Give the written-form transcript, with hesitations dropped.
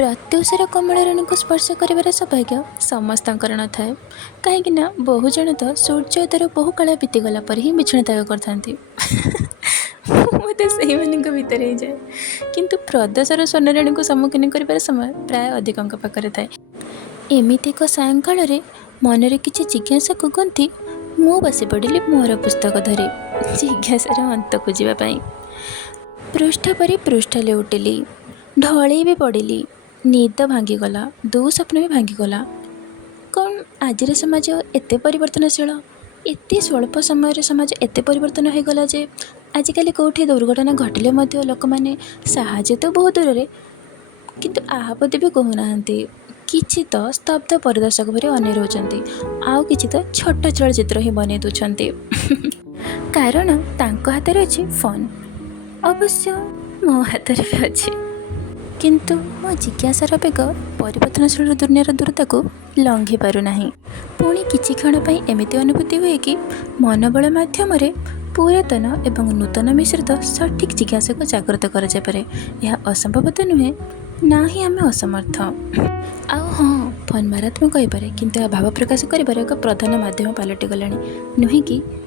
ପ୍ରତ୍ୟୁଷର କମଳରାଣୀଙ୍କୁ ସ୍ପର୍ଶ କରିବାର ସୌଭାଗ୍ୟ ସମସ୍ତଙ୍କର ନଥାଏ। କାହିଁକିନା ବହୁ ଜଣ ତ ସୂର୍ଯ୍ୟୋଦୟରୁ ବହୁ କାଳ ବିତିଗଲା ପରେ ହିଁ ବିଛଣା ତ୍ୟାଗ କରିଥାନ୍ତି। ମୁଁ ତ ସେଇମାନଙ୍କ ଭିତରେ ହିଁ ଯାଏ। କିନ୍ତୁ ପ୍ରଦୋଷର ସ୍ୱର୍ଣ୍ଣରାଣୀଙ୍କୁ ସମ୍ମୁଖୀନ କରିବାର ସମୟ ପ୍ରାୟ ଅଧିକଙ୍କ ପାଖରେ ଥାଏ। ଏମିତି ଏକ ସାୟଙ୍କାଳରେ ମନରେ କିଛି ଜିଜ୍ଞାସାକୁ ଗୁନ୍ଥି ମୁଁ ବସି ପଡ଼ିଲି ମୋର ପୁସ୍ତକ ଧରି ଜିଜ୍ଞାସାର ଅନ୍ତକୁ ଯିବା ପାଇଁ। ପୃଷ୍ଠ ପରେ ପୃଷ୍ଠ ଲେଉଟିଲି, ଢଳେଇ ବି ପଡ଼ିଲି। ନିଦ ଭାଙ୍ଗିଗଲା, ଦୁଃସ୍ୱପ୍ନ ବି ଭାଙ୍ଗିଗଲା। କ'ଣ ଆଜିର ସମାଜ ଏତେ ପରିବର୍ତ୍ତନଶୀଳ? ଏତେ ସ୍ୱଳ୍ପ ସମୟରେ ସମାଜ ଏତେ ପରିବର୍ତ୍ତନ ହୋଇଗଲା ଯେ ଆଜିକାଲି କେଉଁଠି ଦୁର୍ଘଟଣା ଘଟିଲେ ମଧ୍ୟ ଲୋକମାନେ ସାହାଯ୍ୟ ତ ବହୁ ଦୂରରେ, କିନ୍ତୁ ଆହାପତି ବି କହୁନାହାନ୍ତି। କିଛି ତ ସ୍ତବ୍ଧ ପରିଦର୍ଶକ ପରି ଅନେଇ ରହୁଛନ୍ତି, ଆଉ କିଛି ତ ଛୋଟ ଚଳଚ୍ଚିତ୍ର ହିଁ ବନେଇ ଦେଉଛନ୍ତି। କାରଣ ତାଙ୍କ ହାତରେ ଅଛି ଫୋନ୍। ଅବଶ୍ୟ ମୋ ହାତରେ ବି ଅଛି। କିନ୍ତୁ ମୋ ଜିଜ୍ଞାସାର ବେଗ ପରିବର୍ତ୍ତନଶୀଳ ଦୁନିଆର ଦୂରତାକୁ ଲଙ୍ଘି ପାରୁନାହିଁ। ପୁଣି କିଛି କ୍ଷଣ ପାଇଁ ଏମିତି ଅନୁଭୂତି ହୁଏ କି ମନୋବଳ ମାଧ୍ୟମରେ ପୁରାତନ ଏବଂ ନୂତନ ମିଶ୍ରିତ ସଠିକ୍ ଜିଜ୍ଞାସାକୁ ଜାଗ୍ରତ କରାଯାଇପାରେ। ଏହା ଅସମ୍ଭବ ତ ନୁହେଁ, ନା ହିଁ ଆମେ ଅସମର୍ଥ। ଆଉ ହଁ, ଫୋନ୍ ମାରାତ୍ମକ ହୋଇପାରେ, କିନ୍ତୁ ଏହା ଭାବ ପ୍ରକାଶ କରିବାର ଏକ ପ୍ରଧାନ ମାଧ୍ୟମ ପାଲଟିଗଲାଣି, ନୁହେଁ କି?